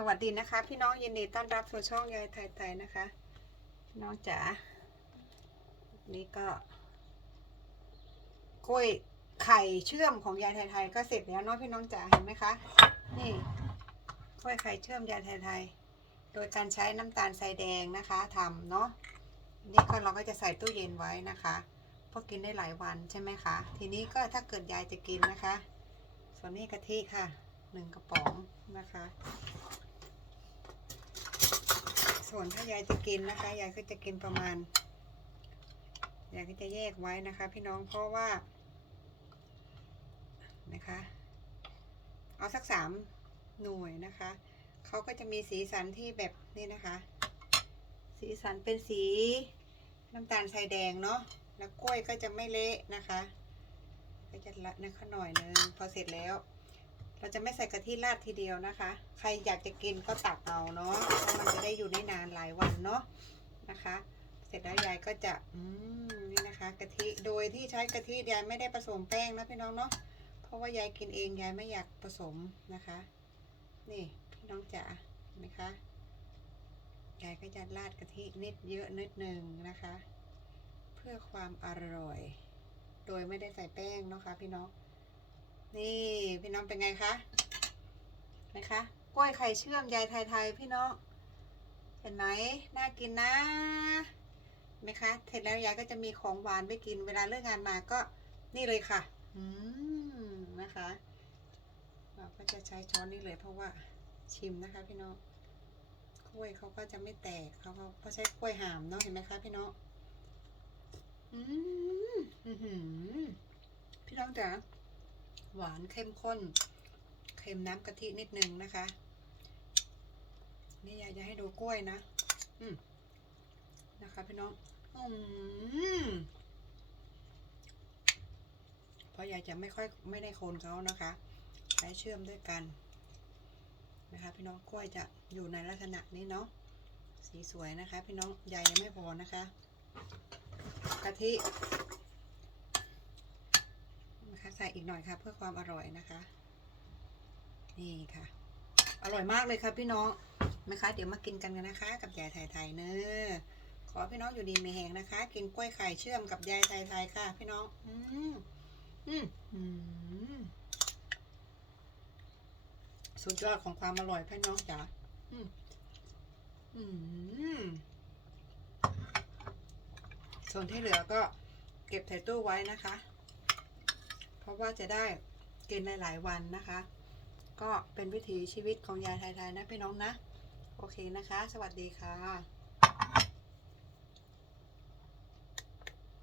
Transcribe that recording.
สวัสดีนะคะ พี่น้องยินดีต้อนรับสู่ช่องยายไทยไทยนะคะน้องจ๋านี่ก็กล้วยไข่เชื่อมของยายไทยไทยก็เสร็จแล้วเนาะพี่น้องจ๋าเห็นไหมคะ นี่กล้วยไข่เชื่อมยายไทยไทยโดยการใช้น้ำตาลทรายแดงนะคะทำเนาะนี่ก็เราก็จะใส่ตู้เย็นไว้นะคะเพราะกินได้หลายวันใช่ไหมคะ ทีนี้ก็ถ้าเกิดยายจะกินนะคะ ส่วนนี้กะทิค่ะหนึ่งกระป๋องนะคะ ส่วนถ้ายายจะกินนะคะยายก็จะกินประมาณยายก็จะแยกไว้นะคะ พี่น้องเพราะว่านะคะ เอาสักสามหน่วยนะคะเขาก็จะมีสีสันที่แบบนี้นะคะ สีสันเป็นสีน้ำตาลทรายแดงเนาะแล้วกล้วยก็จะไม่เละนะคะ ก็จะละนะคะหน่อยนึงพอเสร็จแล้ว เราจะไม่ใส่กะทิราดทีเดียวนะคะ ใครอยากจะกินก็ตักเอาเนาะเพราะมันจะได้อยู่ได้นานหลายวันเนาะนะคะ เสร็จแล้วยายก็จะอืมนี่นะคะกะทิโดยที่ใช้กะทิยายไม่ได้ผสมแป้งนะพี่น้องเนาะเพราะว่ายายกินเองยายไม่อยากผสมนะคะ นี่พี่น้องจ๋าเห็นไหมคะยายก็จะราดกะทินิดเยอะนิดหนึ่งนะคะ เพื่อความอร่อย โดยไม่ได้ใส่แป้งเนาะคะพี่น้อง นี่พี่น้องเป็นไงคะไหมคะกล้วยไข่เชื่อมยายไทยๆพี่น้องเห็นไหมน่ากินนะไหมคะเสร็จแล้วยายก็จะมีของหวานไปกินเวลาเลิกงานมาก็นี่เลยค่ะอืมนะคะ เราก็จะใช้ช้อนนี่เลยเพราะว่าชิมนะคะ พี่น้องกล้วยเขาก็จะไม่แตกเขาเขาใช้กล้วยหามเนาะเห็นไหมคะพี่น้องอืมพี่น้องจ๋า หวานเข้มข้น เค็มน้ำกะทินิดนึงนะคะ นี่ยายจะให้ดูกล้วยนะ อืมนะคะพี่น้องอืมเพราะยายจะไม่ค่อยไม่ได้โคนเขานะคะใช้เชื่อมด้วยกัน นะคะพี่น้องกล้วยจะอยู่ในลักษณะนี้เนาะสีสวยนะคะ พี่น้องใหญ่ยังไม่พอนะคะ กะทิ ใส่อีกหน่อยค่ะ เพื่อความอร่อยนะคะ นี่ค่ะ อร่อยมากเลยค่ะพี่น้องนะคะ เดี๋ยวมากินกันกันนะคะ กับยายไทยๆเนอะขอพี่น้องอยู่ดีมีแหงนะคะ กินกล้วยไข่เชื่อมกับยายไทยๆค่ะ พี่น้อง อืมอืมอืมสุดยอดของความอร่อยพี่น้องจ๋าอืมอืมส่วนที่เหลือก็เก็บใส่ตู้ไว้นะคะ ราะว่าจะได้กินหลาย ๆ วันนะคะ ก็เป็นวิถีชีวิตของยายไทยๆนะพี่น้องนะ โอเคนะคะ สวัสดีค่ะ